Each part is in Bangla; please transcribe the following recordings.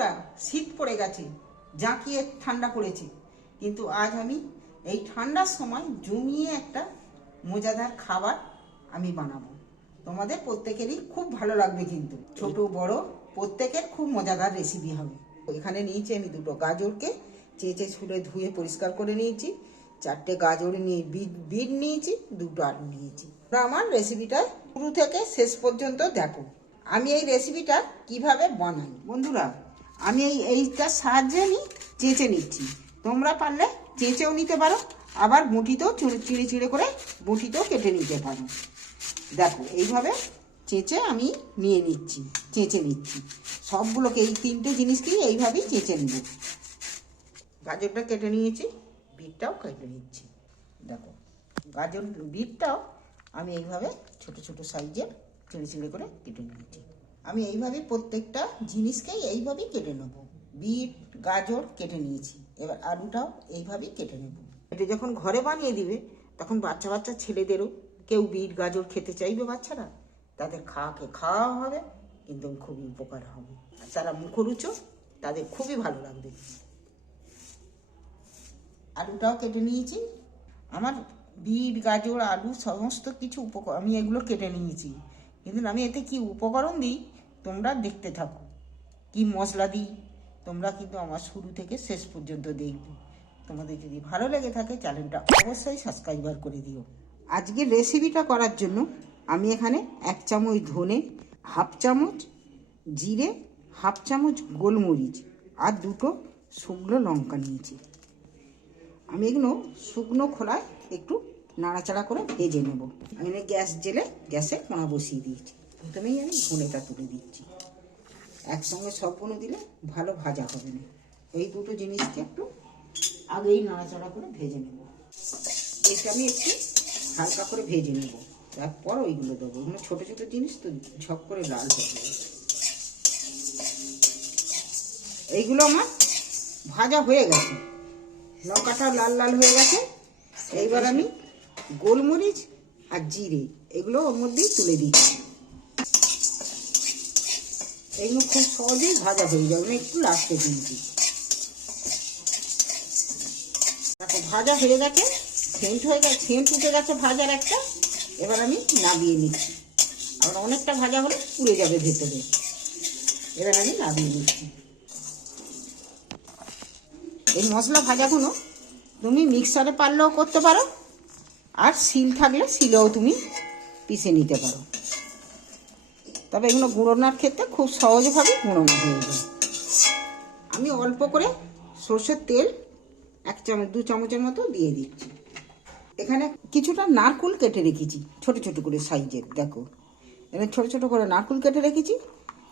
বন্ধুরা, শীত পড়ে গেছে, জাঁকিয়ে ঠান্ডা পড়েছে। কিন্তু আজ আমি এই ঠান্ডার সময় জমিয়ে একটা মজাদার খাবার আমি বানাবো। তোমাদের প্রত্যেকেরই খুব ভালো লাগবে কিন্তু। ছোট, বড়, প্রত্যেকের খুব মজাদার রেসিপি হবে। এখানে নিয়েছি আমি দুটো গাজরকে, চেঁচে ছুলে ধুয়ে পরিষ্কার করে নিয়েছি। চারটে গাজর নিয়ে বিট বিট নিয়েছি, দুটো আলু নিয়েছি। আমার রেসিপিটা শুরু থেকে শেষ পর্যন্ত দেখো। আমি এই রেসিপিটা কীভাবে বানাই? বন্ধুরা আমি এই এইটার সাহায্যে আমি চেঁচে নিচ্ছি। তোমরা পারলে চেঁচেও নিতে পারো, আবার মুঠিতেও চুড়ে, চিড়ে করে মুঠিতেও কেটে নিতে পারো। দেখো, এইভাবে চেঁচে আমি নিয়ে নিচ্ছি, চেঁচে নিচ্ছি। সবগুলোকে, এই তিনটে জিনিসকেই এইভাবেই চেঁচে নেব। গাজরটা কেটে নিয়েছি, বিটটাও কেটে নিচ্ছি। দেখো, গাজর, বিটটাও আমি এইভাবে ছোট ছোট সাইজের চিড়ে চিড়ে করে কেটে নিয়েছি। আমি এইভাবে প্রত্যেকটা জিনিসকেই এইভাবেই কেটে নেব। বিট, গাজর কেটে নিয়েছি। এবার আলুটাও এইভাবেই কেটে নেব। এটা যখন ঘরে বানিয়ে দিবে, তখন বাচ্চা বাচ্চা ছেলেদেরও কেউ বিট, গাজর খেতে চাইবে বাচ্চারা। তাদের খাওয়াকে খাওয়া হবে, কিন্তু খুবই উপকার হবে। আর যারা মুখরুচো তাদের খুবই ভালো লাগবে। আলুটাও কেটে নিয়েছি। আমার বিট, গাজর, আলু সমস্ত কিছু উপকরণ, আমি এগুলো কেটে নিয়েছি। কিন্তু আমি এতে কি উপকরণ দিই? তোমরা দেখতে থাকো। কি মশলা দিই? তোমরা কিন্তু আমার শুরু থেকে শেষ পর্যন্ত দেখবে। তোমাদের যদি ভালো লেগে থাকে, চ্যানেলটা অবশ্যই সাবস্ক্রাইবার করে দিও। আজকের রেসিপিটা করার জন্য আমি এখানে এক চামচ ধনে, হাফ চামচ জিরে, হাফ চামচ গোলমরিচ আর দুটো শুকনো লঙ্কা নিয়েছি। আমি এগুলো শুকনো খোলায় একটু নাড়াচাড়া করে ভেজে নেব। এখানে গ্যাস জেলে গ্যাসে কোনা বসিয়ে দিয়েছি। প্রথমেই আমি ধনেটা তুলে দিচ্ছি। একসঙ্গে সবগুলো দিলে ভালো ভাজা হবে না। এই দুটো জিনিসকে একটু আগেই নাড়াচাড়া করে ভেজে নেব। এটা আমি একটু হালকা করে ভেজে নেব। তারপর ওইগুলো দেবো। ওগুলো ছোটো ছোটো জিনিস তো ঝপ করে লাল হয়ে যাবে। এইগুলো আমার ভাজা হয়ে গেছে। লঙ্কাটা লাল লাল হয়ে গেছে। এইবার আমি গোলমরিচ আর জিরে, এগুলো ওর মধ্যেই তুলে দিচ্ছি। এগুলো খুব সহজেই ভাজা হয়ে যাবে, আমি একটু লাস্টে দিয়েছি দেখো, ভাজা হয়ে গেছে, সেন্ট হয়ে গেছে, সেন্ট উঠে গেছে ভাজার একটা, এবার আমি নাবিয়ে নিচ্ছি। আবার অনেকটা ভাজা হলে পুড়ে যাবে ভেতরে। এবার আমি নাবিয়ে নিচ্ছি। এই মশলা ভাজাগুলো তুমি মিক্সারে পারলেও করতে পারো আর শিল থাকলে শিলেও তুমি পিষে নিতে পারো। তবে এগুলো গুঁড়োনার ক্ষেত্রে খুব সহজভাবে গুঁড়োনো হয়ে যায়। আমি অল্প করে সর্ষের তেল এক চামচ, দু চামচের মতো দিয়ে দিচ্ছি। এখানে কিছুটা নারকুল কেটে রেখেছি, ছোট ছোট করে সাইজের, দেখো। এখানে ছোট ছোট করে নারকুল কেটে রেখেছি,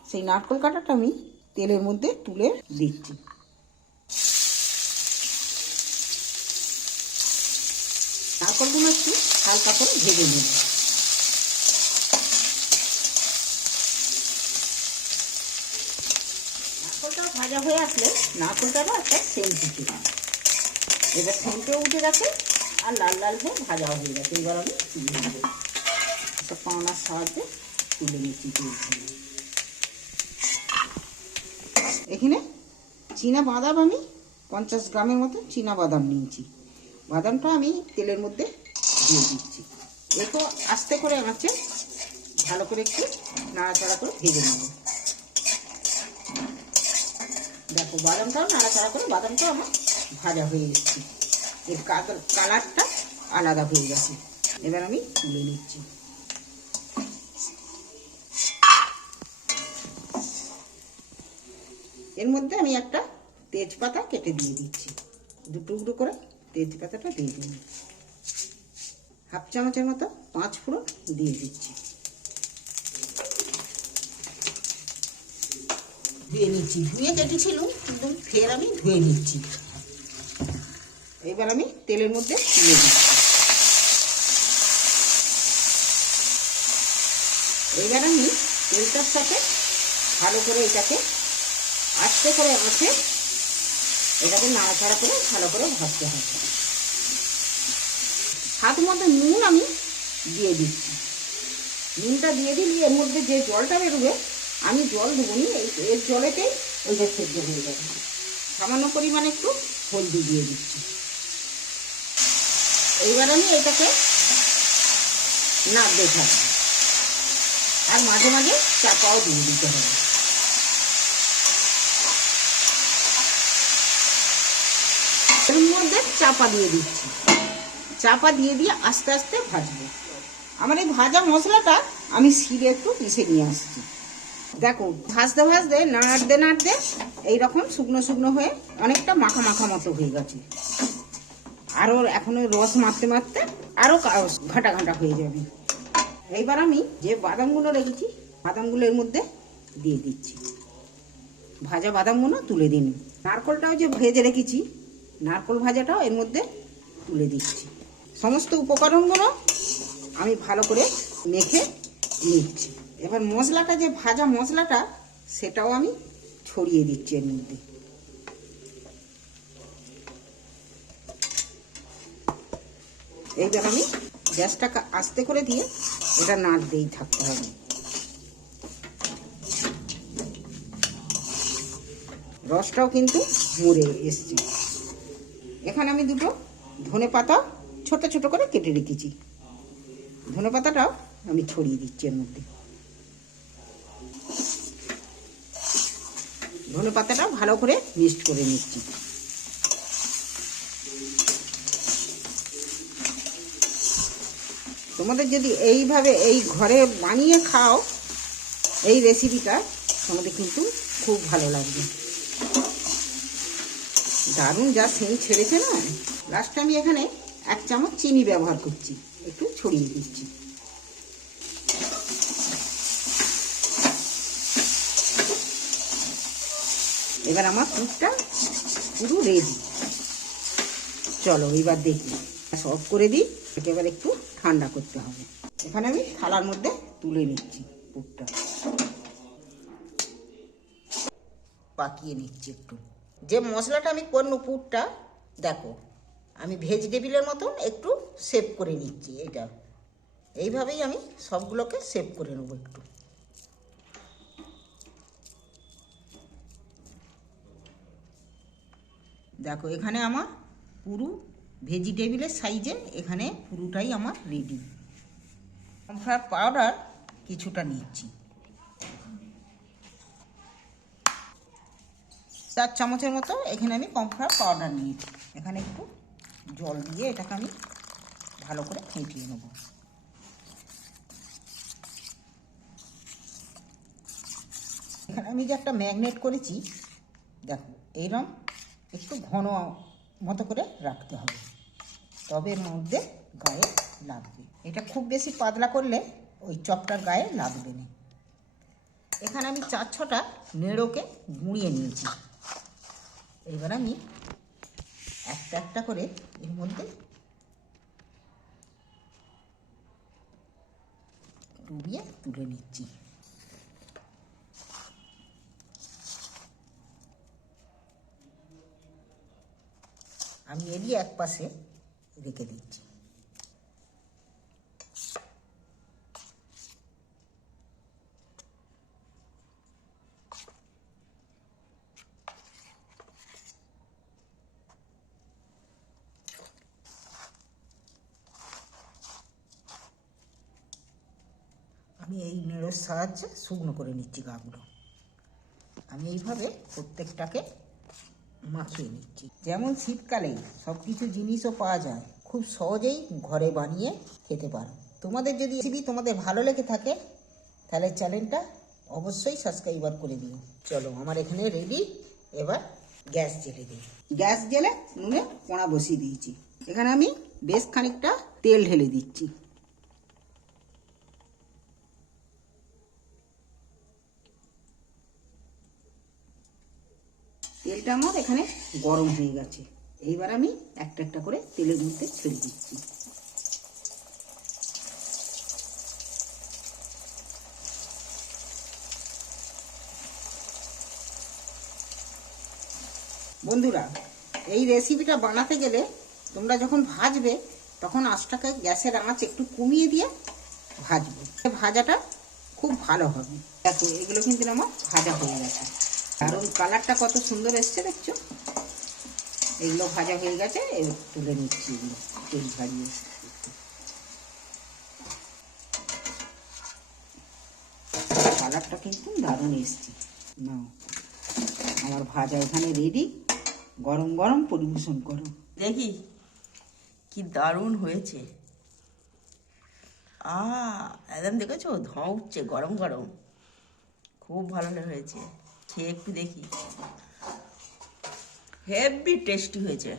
সেই নারকুল কাটাটা আমি তেলের মধ্যে তুলে দিচ্ছি। নারকলগুলো একটু হালকা করে ভেজে নেব নারকলটা ভাজা হয়ে আসলে নারকলটারও একটা সেম সেন্ট উঠে এবার সেন্টও উঠে গেছে আর লাল লাল হয়ে ভাজা হয়ে গেছে। এবার আমি তুলে নেব। সব পাওনার সাহায্যে তুলে নিচ্ছি এখানে চীনা বাদাম আমি পঞ্চাশ গ্রামের মতো চীনা বাদাম নিয়েছি। বাদামটা আমি তেলের মধ্যে দিয়ে দিচ্ছি। একটু আস্তে করে আমাকে ভালো করে একটু নাড়াচাড়া করে ভেজে নেব। দেখো, বাদামটাও নাড়াচাড়া করে বাদামটাও আমার ভাজা হয়ে এসছে এর কালার- কালারটা আলাদা হয়ে গেছে। এবার আমি তুলে নিচ্ছি। এর মধ্যে আমি একটা তেজপাতা কেটে দিয়ে দিচ্ছি। দু টুকরো করে তেজপাতাটা দিয়ে দিন। হাফ চামচের মতো পাঁচ ফোড়ন দিয়ে দিচ্ছি। ধুয়ে নিচ্ছি। ধুয়ে কেটেছিলাম কিন্তু ফের আমি ধুয়ে নিচ্ছি। এবার আমি তেলের মধ্যে তুলে দিচ্ছি। এবার আমি তেলটার সাথে ভালো করে এটাকে আস্তে করে আছে এটাকে নাড়াচাড়া করে ভালো করে ভাজতে হবে। হাত মধ্যে নুন আমি দিয়ে দিচ্ছি। নুনটা দিয়ে দিলে এর মধ্যে যে জলটা বেরোবে, আমি জল দেবো নি এই এর জলেতেই ওইটা সেদ্ধ হয়ে যাবে। সামান্য পরিমাণে একটু হলদি দিয়ে দিচ্ছি। এইবার আমি এটাকে নাড়তে থাকব। আর মাঝে মাঝে চাপাও দিয়ে দিতে হবে। এর মধ্যে চাপা দিয়ে দিচ্ছি। চাপা দিয়ে দিয়ে আস্তে আস্তে ভাজবো। আমার এই ভাজা মশলাটা আমি শিরে একটু পিষে নিয়ে আসছি। দেখো, ভাজতে ভাজতে, নাড়তে নাড়তে এইরকম শুকনো শুকনো হয়ে অনেকটা মাখা মাখা মতো হয়ে গেছে। আরও এখন ওই রস মারতে মারতে আরও ঘাটা ঘাটা হয়ে যাবে। এইবার আমি যে বাদামগুলো রেখেছি, বাদামগুলো এর মধ্যে দিয়ে দিচ্ছি। ভাজা বাদামগুলো তুলে দিন। নারকলটাও যে ভেজে রেখেছি নারকল ভাজাটাও এর মধ্যে তুলে দিচ্ছি। সমস্ত উপকরণগুলো আমি ভালো করে মেখে নিচ্ছি। এবার মশলাটা, যে ভাজা মশলাটা, সেটাও আমি ছড়িয়ে দিচ্ছি এর মধ্যে। এইবার আমি গ্যাসটাকে আস্তে করে দিয়ে এটা নাড় দিয়েই থাকতে হবে। রসটাও কিন্তু মরে এসছে। এখানে আমি দুটো ধনে পাতা ছোট ছোট করে কেটে রেখেছি। ধনে পাতাটাও আমি ছড়িয়ে দিচ্ছি এর মধ্যে। ধনে পাতাটা ভালো করে মিক্সড করে নিচ্ছি। তোমাদের যদি এইভাবে এই ঘরে বানিয়ে খাও, এই রেসিপিটা তোমাদের কিন্তু খুব ভালো লাগবে। দারুণ যা সেন্ট ছেড়েছে না? লাস্টে আমি এখানে এক চামচ চিনি ব্যবহার করছি। একটু ছড়িয়ে দিচ্ছি। এবার আমার দুধটা পুরো রেডি চলো, এবার দেখি। সব করে দিই এবার একটু ঠান্ডা করতে হবে। এখানে আমি থালার মধ্যে তুলে নিচ্ছি পুরটা। পাকিয়ে নিচ্ছি একটু। যে মশলাটা আমি করব পুরটা দেখো, আমি ভেজিটেবিলের মতন একটু সেভ করে নিচ্ছি এটা এইভাবেই আমি সবগুলোকে সেভ করে নেব একটু। দেখো, এখানে আমার পুরু ভেজিটেবিলের সাইজে এখানে পুরোটাই আমার রেডি পাউডার কিছুটা নিচ্ছি। চার চামচের মতো এখানে আমি কমফ্লাওয়ার পাউডার নিয়েছি। এখানে একটু জল দিয়ে এটাকে আমি ভালো করে ফেটিয়ে নেব। এখানে আমি যে একটা ম্যাগনেট করেছি, দেখো এইরকম একটু ঘন মতো করে রাখতে হবে। তবে এর মধ্যে গায়ে লাগবে। এটা খুব বেশি পাতলা করলে ওই চপটার গায়ে লাগবে না। এখানে আমি চার ছটা নেড়োকে গুঁড়িয়ে নিয়েছি। এবার আমি একটা একটা করে এর মধ্যে ডুবিয়ে তুলে নিচ্ছি। আমি এরই এক পাশে রেখে দিচ্ছি। আমি এই নেড়োর সাহায্যে শুকনো করে নিচ্ছি গাগুলো। আমি এইভাবে প্রত্যেকটাকে মাখিয়ে নিচ্ছি। যেমন শীতকালে সব কিছু জিনিসও পাওয়া যায়, খুব সহজেই ঘরে বানিয়ে খেতে পারো। তোমাদের যদি রেসিপি তোমাদের ভালো লেগে থাকে, তাহলে চ্যানেলটা অবশ্যই সাবস্ক্রাইবার করে দিও। চলো, আমার এখানে রেডি এবার গ্যাস জেলে দিই। গ্যাস জেলে নুনে কোড়া বসিয়ে দিয়েছি। এখানে আমি বেশ খানিকটা তেল ঢেলে দিচ্ছি। তেলটা আমার এখানে গরম হয়ে গেছে। এইবার আমি একটা একটা করে তেলের মধ্যে ছেড়ে দিচ্ছি। বন্ধুরা, এই রেসিপিটা বানাতে গেলে তোমরা যখন ভাজবে, তখন আঁচটাকে গ্যাসের আঁচ একটু কমিয়ে দিয়ে ভাজবে। ভাজাটা খুব ভালো হবে। দেখো, এগুলো কিন্তু আমার ভাজা হয়ে গেছে। কারণ কালারটা কত সুন্দর এসছে, দেখছ? এগুলো ভাজা হয়ে গেছে তুলে নিচ্ছি তেল ভাজিয়ে কালারটা কিন্তু দারুণ এসছে। নাও, আমার ভাজা এখানে রেডি গরম গরম পরিবেশন করো। দেখি, কি দারুণ হয়েছে। আ, একদম দেখেছ? ধোঁয়া উঠছে, গরম গরম। খুব ভালো হয়েছে। খেয়ে একটু দেখি। হেভি টেস্টি হয়েছে।